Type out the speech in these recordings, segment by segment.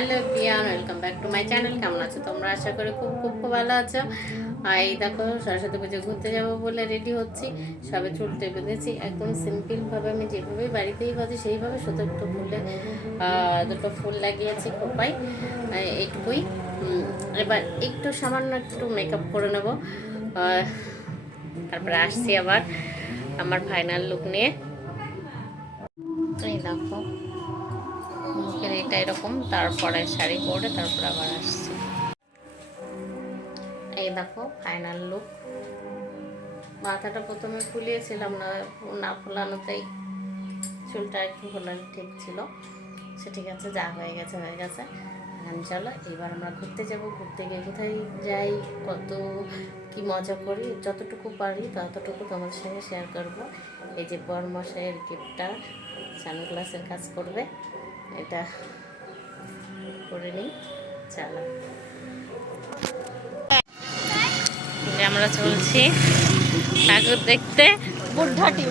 Hello Beant welcome back to my channel কেমন আছো তোমরা? আশা করি খুব খুব খুব ভালো আছো। আর এই দেখো, সরস্বতী পুজো ঘুরতে যাব বলে রেডি হচ্ছি। সবে চুলতে বেঁধেছি একদম সিম্পলভাবে আমি যেভাবে বাড়িতেই বাজি সেইভাবে শুধু একটু ফুলে দুটো ফুল লাগিয়েছি খোপাই এইটুকুই। এবার একটু সামান্য একটু মেকআপ করে নেব। তারপরে আসছি আবার আমার ফাইনাল লুক নিয়ে। এই দেখো। এটা এরকম, তারপরে শাড়ি পরে তারপর আবার আসছি। এই দেখো ফাইনাল লুক মাথাটা প্রথমে ফুলিয়েছিলাম না না ফোলানোতেই চুলটা একটু ফোলানো ঠিক ছিল। সে ঠিক আছে, যা হয়ে গেছে হয়ে গেছে। এখন চলো, এবার আমরা ঘুরতে যাব। ঘুরতে গিয়ে কোথায় যাই, কত কি মজা করি, যতটুকু পারি ততটুকু তোমার সঙ্গে শেয়ার করব। এই যে বরমশাইয়ের গিফটটা সানগ্লাসের কাজ করবে। এটা করে নিই চালা। আমরা চলছি ঠাকুর দেখতে। বুদ্ধা টিম।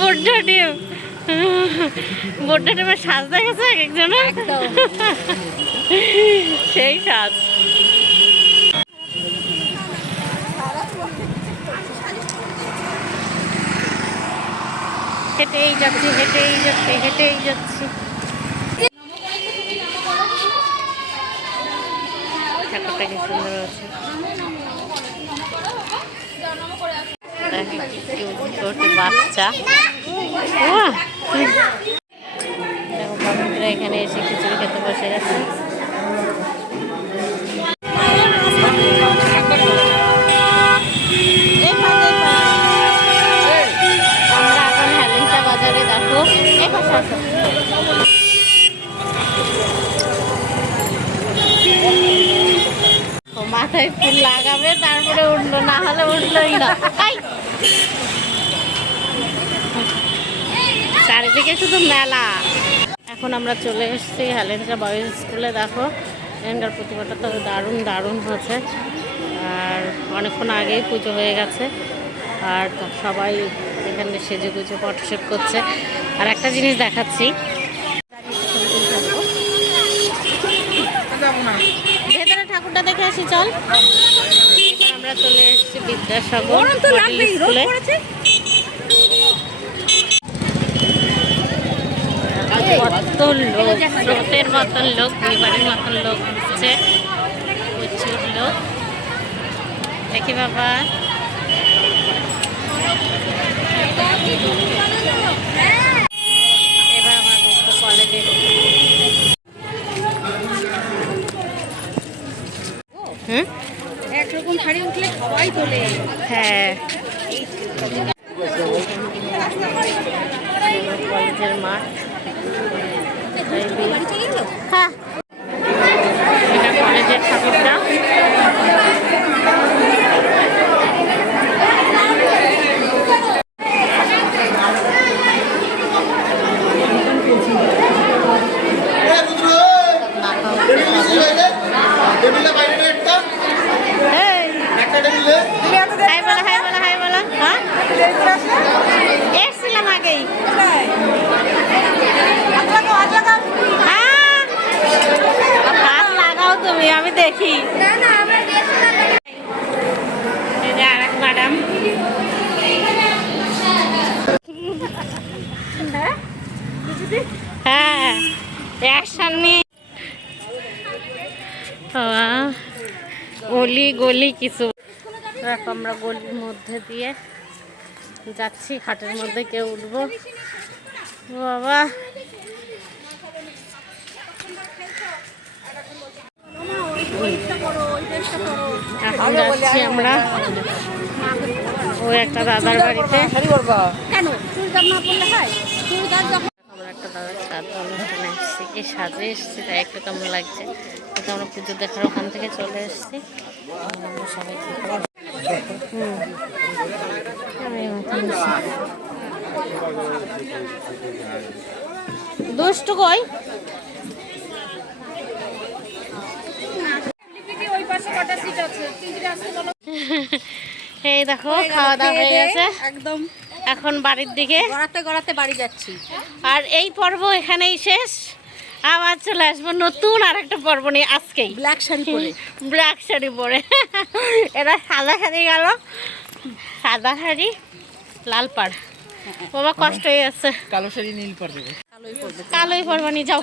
বুদ্ধা ডিম বুদ্ধা ডিমের সাজ দেখেছে এক একজনের। সেই সাজ। হেঁটেই যাচ্ছি হেঁটেই যাচ্ছি হেঁটেই যাচ্ছি। ঠাকুরটা কি সুন্দর আছে বাচ্চা! এখানে এসে খিচুড়ি খেতে বসে গেছে। মাথায় ফুল লাগাবে, তারপরে উঠল, না হলে উঠলোই না। চারিদিকে শুধু মেলা। এখন আমরা চলে এসেছি হ্যালেন্সা বয়েজ স্কুলে দেখো, এখানকার প্রতিমাটা তো দারুণ দারুণ হয়েছে। আর অনেকক্ষণ আগেই পুজো হয়ে গেছে। আর সবাই এখানে সেজে গুজে ফটোশ্যুট করছে। আর একটা জিনিস দেখাচ্ছি। ভেতরে ঠাকুরটা দেখে আসি চল। আমরা চলে এসেছি বিদ্যাসাগর স্কুলে। কত লোক স্রোতের মতন লোক মতন লোক হচ্ছে প্রচুর লোক। দেখি বাবা এবার আমার কলেজে হুম একরকম শাড়ি উঠলে হ্যাঁ এটা কলেজের ঠাকুরটা এই, হাই বলো হাই বলো হাই বলো হ্যাঁ এসছিলাম আগেই হ্যাঁ হাত লাগাও তুমি আমি দেখি। ম্যাডাম হ্যাঁ অ্যাকশন নিয়ে। বাবা, গলি গলি কিছু। দেখো আমরা গলির মধ্যে দিয়ে যাচ্ছি হাটের মধ্যে কেউ উঠবো। বাবা। এখন যাচ্ছি আমরা। ওই একটা দাদার বাড়িতে। আমরা একটা দাদার অনুষ্ঠানে এসেছি। কি সাজে এসেছি তাই একটু কেমন লাগছে? কিন্তু আমরা পুজো দেখার ওখান থেকে চলে এসেছি। আমরা সবাই হুম। দুষ্টু কই? এই দেখো খাওয়া দাওয়া হয়ে গেছে। একদম এখন বাড়ির দিকে। গড়াতে গড়াতে বাড়ি যাচ্ছি। আর এই পর্ব এখানেই শেষ। আবার চলে আসব নতুন আর একটা পর্ব নিয়ে আজকেই। ব্ল্যাক শাড়ি পরে। ব্ল্যাক শাড়ি পরে। এরা সাদা শাড়ি গেল। সাদা শাড়ি লাল পাড়। বাবা কষ্ট হয়ে আছে কালো শাড়ি নীল পর দেবে কালোই পরবে কালোই পরবানি যাও